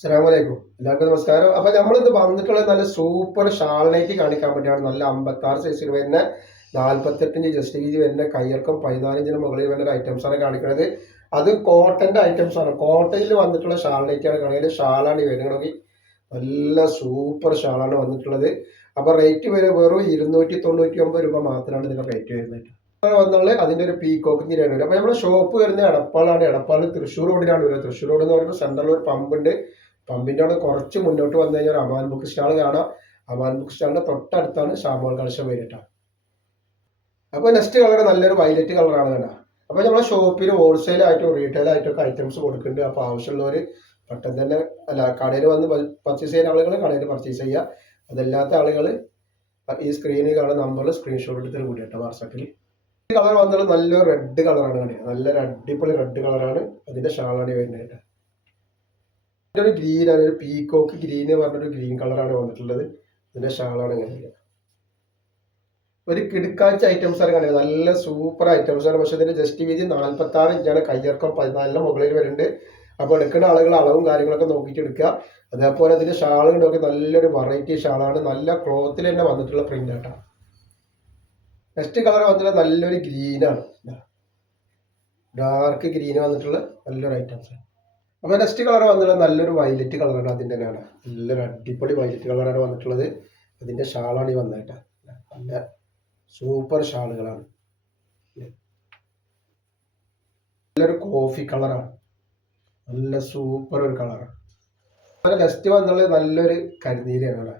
അസ്സലാമലൈക്കും. എല്ലാവർക്കും നമസ്കാരം. അപ്പൊ നമ്മളിന്ന് വന്നിട്ടുള്ള നല്ല സൂപ്പർ ഷാൾ നൈറ്റി കാണിക്കാൻ വേണ്ടിയാണ്. നല്ല 56 സൈസിൽ വരുന്ന 48 ജസ്റ്റ് വീതി വരുന്ന കയ്യിറക്കം 15 മുകളിൽ വരുന്ന ഐറ്റംസ് ആണ് കാണിക്കുന്നത്. അത് കോട്ടന്റെ ഐറ്റംസ് ആണ്. കോട്ടയിൽ വന്നിട്ടുള്ള ഷാൾ നൈറ്റിയാണ് കാണിക്കുന്നത്. ഷാളാണ് ഈ വരുന്നത്. നല്ല സൂപ്പർ ഷാളാണ് വന്നിട്ടുള്ളത്. അപ്പൊ റേറ്റ് വരെ വെറും 299 രൂപ മാത്രമാണ് ഇതിന്റെ റേറ്റ് വരുന്നത്. വന്നുള്ളത് അതിന്റെ ഒരു പീക്കോക്ക് ഇങ്ങനെയാണ് വരും. അപ്പൊ നമ്മുടെ ഷോപ്പ് വരുന്നത് എടപ്പാളാണ്. എടപ്പാൾ തൃശ്ശൂർ റോഡിലാണ് വരുന്നത്. തൃശ്ശൂർ റോഡ് എന്ന് പറയുമ്പോൾ സെൻട്രൽ ഒരു പമ്പ് ഉണ്ട്. പമ്പിൻ്റെ അവിടെ കുറച്ച് മുന്നോട്ട് വന്നു കഴിഞ്ഞാൽ അമാൻ ബുക്ക് സ്റ്റാൾ കാണാം. അമാൻ ബുക്ക് സ്റ്റാളിന്റെ തൊട്ടടുത്താണ് ഷാമോൾ കളക്ഷൻ വരിട്ടാണ്. അപ്പൊ നെക്സ്റ്റ് കളർ നല്ലൊരു വയലറ്റ് കളറാണ് കേട്ടോ. അപ്പൊ നമ്മുടെ ഷോപ്പിൽ ഹോൾസെയിൽ ആയിട്ടും റീറ്റെയിൽ ആയിട്ടും ഒക്കെ ഐറ്റംസ് കൊടുക്കുന്നുണ്ട്. അപ്പൊ ആവശ്യമുള്ളവർ പെട്ടെന്ന് തന്നെ അല്ല കടയിൽ വന്ന് പർച്ചേസ് ചെയ്യുന്ന ആളുകൾ കടയിൽ പർച്ചേസ് ചെയ്യുക. അതല്ലാത്ത ആളുകൾ ഈ സ്ക്രീനിൽ കാണുന്ന നമ്പറിൽ സ്ക്രീൻഷോട്ട് എടുത്തിട്ട് കൂടി കേട്ടോ വാട്സാപ്പിൽ. ഈ കളർ വന്നത് നല്ലൊരു റെഡ് കളറാണ് കണ്ടത്. നല്ലൊരു അടിപൊളി റെഡ് കളറാണ്. അതിന്റെ ഷാളാണ് വരുന്നത് കേട്ടോ. ഒരു ഗ്രീൻ ആണ്, ഒരു പീകോക്ക് ഗ്രീൻ പറഞ്ഞൊരു ഗ്രീൻ കളറാണ് വന്നിട്ടുള്ളത്. ഇതിന്റെ ഷാളാണ് ഇങ്ങനെ ഒരു കിടുക്കാഴ്ച ഐറ്റംസ് ആണ് കണ്ടത്. നല്ല സൂപ്പർ ഐറ്റംസ് ആണ്. പക്ഷെ ഇതിന്റെ ജസ്റ്റ് വീതി 46 ഇഞ്ചാണ്. കയ്യിറക്കം 14 മുകളിൽ വരുന്നുണ്ട്. അപ്പോൾ എടുക്കുന്ന ആളുകൾ അളവും കാര്യങ്ങളൊക്കെ നോക്കിയിട്ട് എടുക്കുക. അതേപോലെ അതിന്റെ ഷാൾ നോക്കി നല്ലൊരു വെറൈറ്റി ഷാളാണ്. നല്ല ക്ലോത്തിൽ തന്നെ വന്നിട്ടുള്ള പ്രിന്റ് ആട്ടോ. നെക്സ്റ്റ് കളർ വന്നിട്ടുള്ള നല്ലൊരു ഗ്രീനാണ്. ഡാർക്ക് ഗ്രീൻ വന്നിട്ടുള്ള നല്ലൊരു ഐറ്റംസ് ആണ്. അപ്പോൾ നെക്സ്റ്റ് കളർ വന്നിട്ടുള്ളത് നല്ലൊരു വയലറ്റ് കളറാണ്. അതിൻ്റെ തന്നെയാണ് നല്ലൊരു അടിപൊളി വയലറ്റ് കളറാണ് വന്നിട്ടുള്ളത്. അതിൻ്റെ ഷാളാണ് ഈ വന്നിട്ട്. നല്ല സൂപ്പർ ഷാളുകളാണ്. നല്ലൊരു കോഫി കളറാണ്. നല്ല സൂപ്പർ ഒരു കളറാണ്. നെക്സ്റ്റ് വന്നുള്ളത് നല്ലൊരു കരിനീലയാണ്.